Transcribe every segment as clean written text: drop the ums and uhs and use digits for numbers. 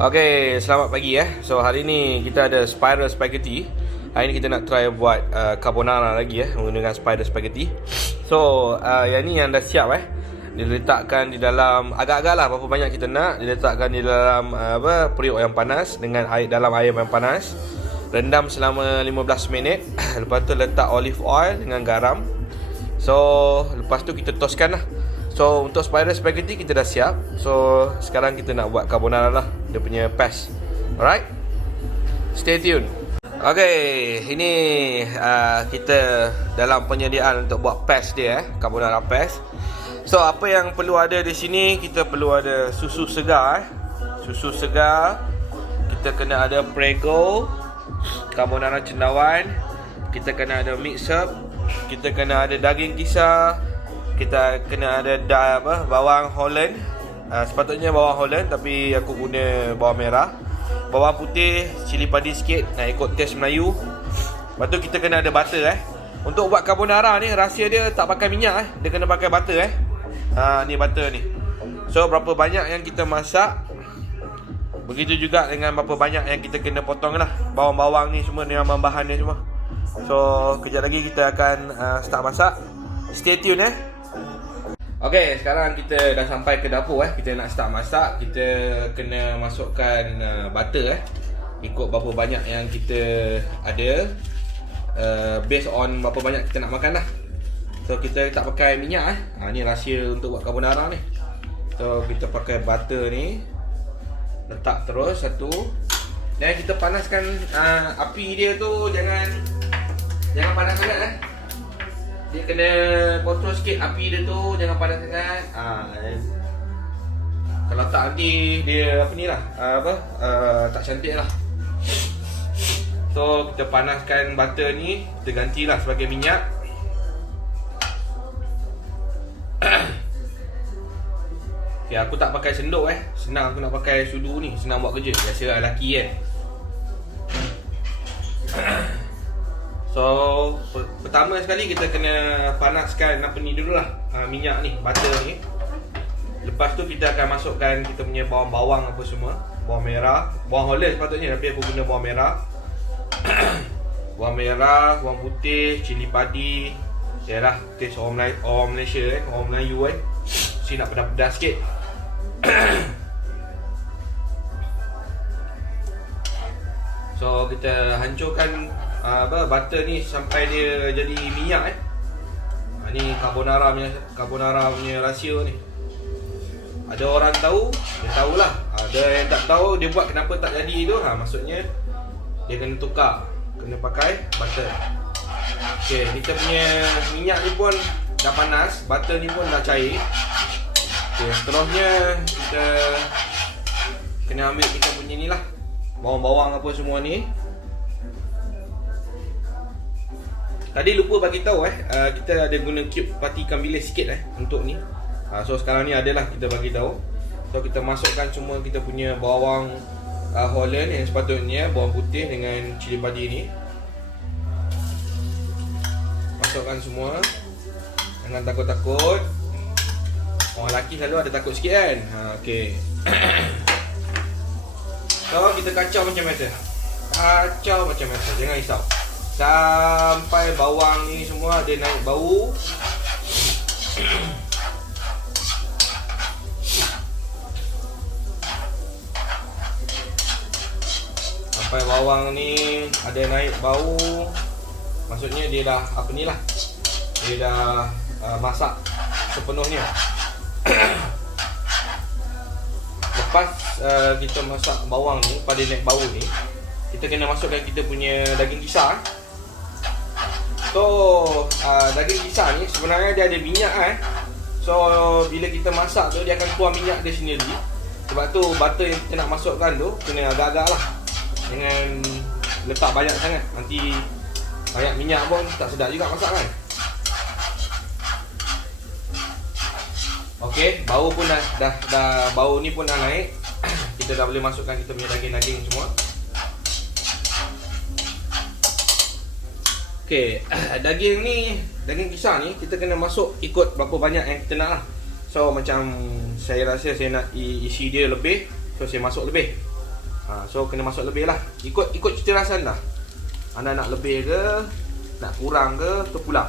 Okay, selamat pagi ya. So hari ni kita ada spiral spaghetti. Hari ni kita nak try buat carbonara lagi menggunakan spiral spaghetti. So yang ni yang dah siap diletakkan di dalam agak-agak lah berapa banyak kita nak. Diletakkan di dalam periuk yang panas dengan dalam air yang panas. Rendam selama 15 minit. Lepas tu letak olive oil dengan garam. So lepas tu kita toskan lah. So untuk spiral spaghetti kita dah siap. So sekarang kita nak buat carbonara lah, dia punya paste. Alright, stay tune. Okay, ini kita dalam penyediaan untuk buat paste dia carbonara paste. So apa yang perlu ada di sini, kita perlu ada susu segar susu segar. Kita kena ada Prego carbonara cendawan. Kita kena ada mix herb. Kita kena ada daging kisar. Kita kena ada bawang Holland. Sepatutnya bawang Holland, tapi aku guna bawang merah. Bawang putih, cili padi sikit, nak ikut taste Melayu. Lepas tu kita kena ada butter Untuk buat carbonara ni, rahsia dia tak pakai minyak dia kena pakai butter ni butter ni. So berapa banyak yang kita masak, begitu juga dengan berapa banyak yang kita kena potong lah. Bawang-bawang ni semua, dengan bahan ni semua. So kejap lagi kita akan start masak. Stay tune Okay, sekarang kita dah sampai ke dapur Kita nak start masak. Kita kena masukkan butter ikut berapa banyak yang kita ada, based on berapa banyak kita nak makan lah. So kita tak pakai minyak ni rahsia untuk buat carbonara ni. So kita pakai butter ni, letak terus satu. Dan kita panaskan api dia tu jangan panas sangat Dia kena kontrol sikit api dia tu, jangan panas sangat. Kalau tak nanti dia tak cantik lah. So kita panaskan butter ni, kita gantilah sebagai minyak. Okay, aku tak pakai sendok senang aku nak pakai sudu ni, senang buat kerja. Biasa lelaki So pertama sekali kita kena panaskan minyak ni, butter ni. Lepas tu kita akan masukkan kita punya bawang-bawang apa semua. Bawang merah, bawang Holland sepatutnya, tapi aku guna bawang merah. Bawang merah, bawang putih, cili padi. Yalah, taste orang Malaysia orang Melayu Mesti nak pedas-pedas sikit. So kita hancurkan butter ni sampai dia jadi minyak ni carbonara punya rahsia ni. Ada orang tahu, dia tahulah. Ada yang tak tahu, dia buat kenapa tak jadi tu. Maksudnya dia kena tukar, kena pakai butter. Okay, kita punya minyak ni pun dah panas, butter ni pun dah cair. Okay, seterusnya kita kena ambil kita punya ni lah, bawang-bawang apa semua ni. Tadi lupa bagi tahu kita ada guna cube pati ikan bilis sikit untuk ni. So sekarang ni adalah kita bagi tahu. So kita masukkan semua kita punya bawang Holland yang sepatutnya, bawang putih dengan cili padi ni. Masukkan semua. Jangan takut-takut. Orang lelaki selalu ada takut sikit okey. So kita kacau macam biasa. Jangan risau. Sampai bawang ni semua dia naik bau. Sampai bawang ni ada naik bau, maksudnya dia dah dia dah masak sepenuhnya. Lepas kita masak bawang ni, pada naik bau ni, kita kena masukkan kita punya daging kisar. So daging kisar ni sebenarnya dia ada minyak So bila kita masak tu, dia akan keluar minyak dia sendiri. Sebab tu butter yang kita nak masukkan tu kena agak-agak lah, jangan letak banyak sangat. Nanti banyak minyak pun tak sedap juga masak Okay, bau pun dah bau ni pun dah naik. Kita dah boleh masukkan kita punya daging-daging semua. Okay, daging kisar ni kita kena masuk ikut berapa banyak yang kita nak lah. So macam saya rasa saya nak isi dia lebih, so saya masuk lebih. So kena masuk lebih lah. Ikut cita rasa anda. Anda nak lebih ke, nak kurang ke, terpulang.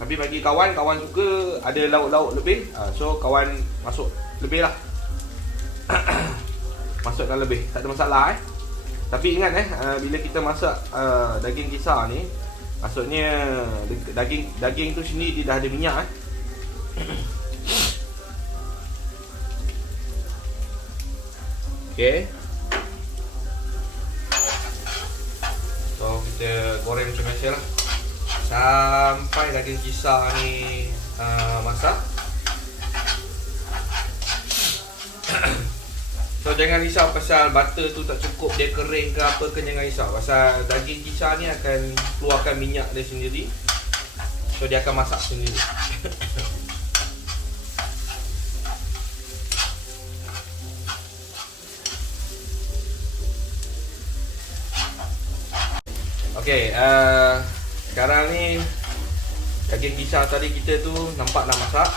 Tapi bagi kawan suka ada lauk-lauk lebih, so kawan masuk lebih lah. Masukkan lebih, tak ada masalah Tapi ingat bila kita masak daging kisar ni, maksudnya daging tu sendiri dia dah ada minyak Okay. So kita goreng macam biasa lah sampai daging kisar ni masak. So jangan risau pasal butter tu tak cukup, dia kering ke apa ke, jangan risau. Pasal daging kisar ni akan keluarkan minyak dia sendiri. So dia akan masak sendiri. Okay, sekarang ni daging kisar tadi kita tu nampak dah masak.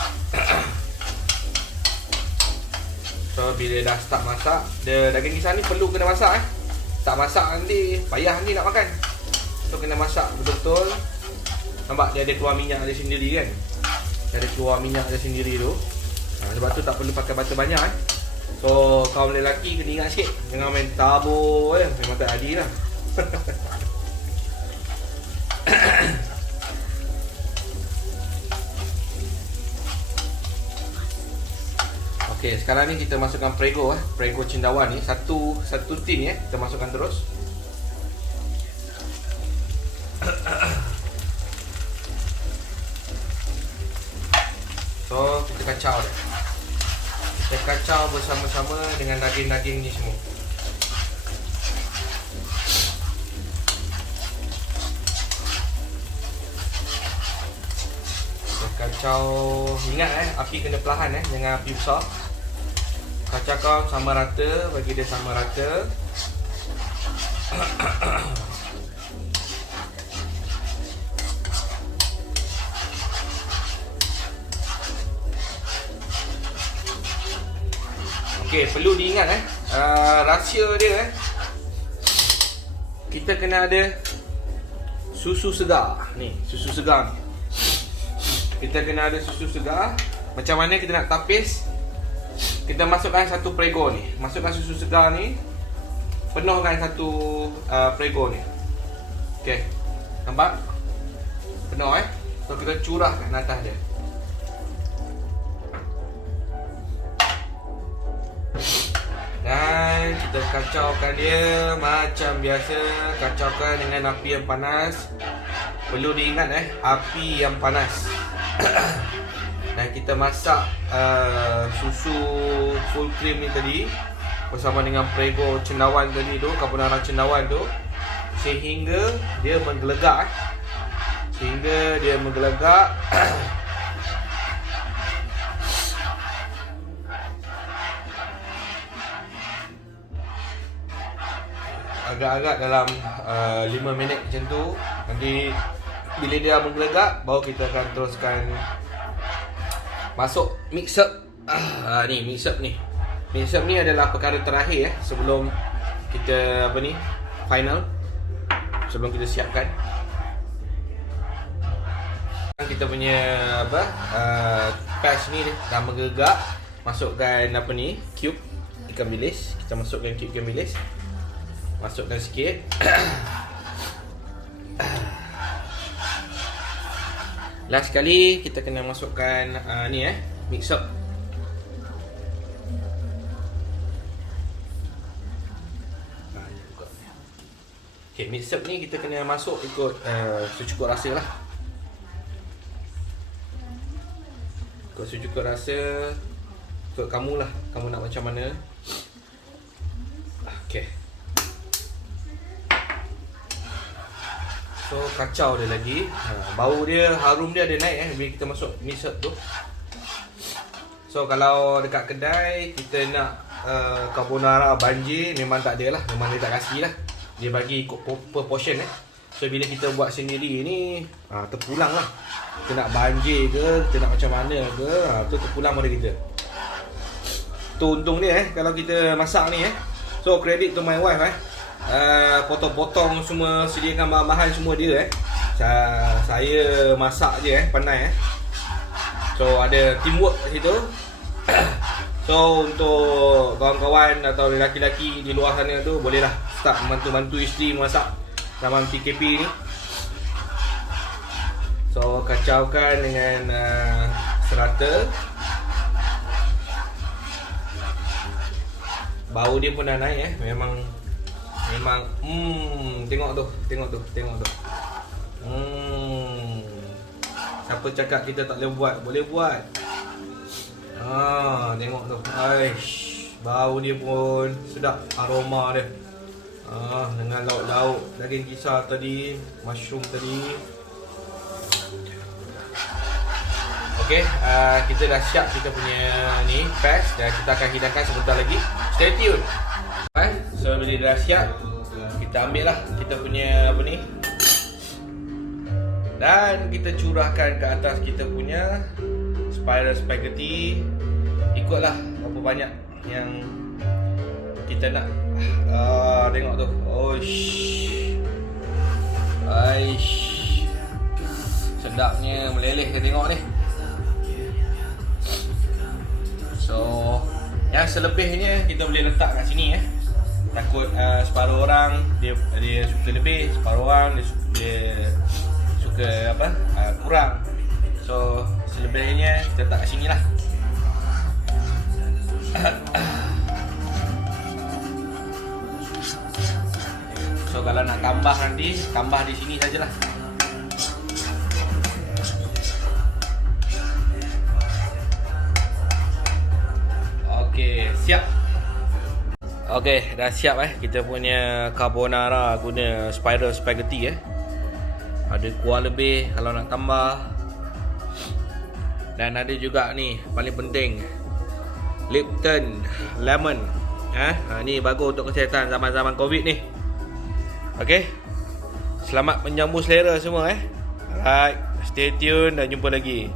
So bila dah start masak, daging kisar ni perlu kena masak Tak masak nanti payah nanti nak makan. So kena masak betul-betul. Nampak dia ada keluar minyak dia sendiri kan. Dia ada keluar minyak dia sendiri tu. Sebab tu tak perlu pakai butter banyak So kaum lelaki kena ingat sikit, jangan main tabur memang tak adil lah. Okay, sekarang ni kita masukkan Prego Prego cendawan ni satu tin kita masukkan terus. So kita kacau dia. Kita kacau bersama-sama dengan daging-daging ni semua. Kita kacau, ingat api kena perlahan jangan api besar. Kacaukan sama rata, bagi dia sama rata. Okey, perlu diingat rahsia dia kita kena ada susu segar. Ni, susu segar ni. Kita kena ada susu segar. Macam mana kita nak tapis? Kita masukkan satu Prego ni. Masukkan susu segar ni. Penuhkan satu Prego ni. Okey. Nampak? Penuh So kita curahkan atas dia. Dan kita kacaukan dia macam biasa. Kacaukan dengan api yang panas. Perlu diingat api yang panas. Dan kita masak susu full cream ni tadi bersama dengan Prego cendawan tadi tu, carbonara cendawan tu, sehingga dia menggelegak. Agak-agak dalam 5 minit macam tu. Nanti bila dia menggelegak, baru kita akan teruskan masuk mix up. Ni mix up ni. Mix up ni adalah perkara terakhir sebelum kita final. Sebelum kita siapkan. Kita punya patch ni dah menggelegak. Masukkan cube ikan bilis. Kita masukkan cube ikan bilis. Masukkan sikit. Last sekali kita kena masukkan ni mix up. Okay, mix up ni kita kena masuk ikut secukup rasa lah. Ikut secukup rasa, ikut kamu lah, kamu nak macam mana. Okay. So kacau dia lagi. Bau dia, harum dia ada naik bila kita masuk mix up tu. So kalau dekat kedai kita nak carbonara banjir, memang tak ada lah. Memang dia tak kasih lah. Dia bagi ikut per portion So bila kita buat sendiri ni terpulang lah. Kita nak banjir ke, kita nak macam mana ke, tu terpulang pada kita. Tu untung dia kalau kita masak ni So credit to my wife potong-potong semua, sediakan bahan-bahan semua dia Saya masak je pandai So ada teamwork kat situ. So untuk kawan-kawan atau lelaki-lelaki di luar sana tu, bolehlah start membantu-bantu isteri masak zaman PKP ni. So kacaukan dengan serata. Bau dia pun dah naik Memang tengok tu. Siapa cakap kita tak boleh buat? Boleh buat. Tengok tu. Aish, bau dia pun sedap, aroma dia. Dengan lauk-lauk daging kisar tadi, mushroom tadi. Okey, kita dah siap kita punya ni paste dan kita akan hidangkan sebentar lagi. Stay tune. So bila dah siap, kita ambil lah kita punya apa ni, dan kita curahkan ke atas kita punya spiral spaghetti. Ikutlah berapa banyak yang kita nak. Tengok tu. Aish, sedapnya meleleh kita tengok ni. So yang selebihnya kita boleh letak kat sini Takut separuh orang dia suka lebih, separuh orang dia suka kurang. So selebihnya kita letak kat sini lah. So kalau nak tambah nanti, tambah di sini sajalah. Okey, siap. Okey, dah siap kita punya carbonara guna spiral spaghetti Ada kuah lebih kalau nak tambah. Dan ada juga ni, paling penting, Lipton lemon. Ni bagus untuk kesihatan zaman-zaman Covid ni. Okey. Selamat menjamu selera semua Alright, stay tune dan jumpa lagi.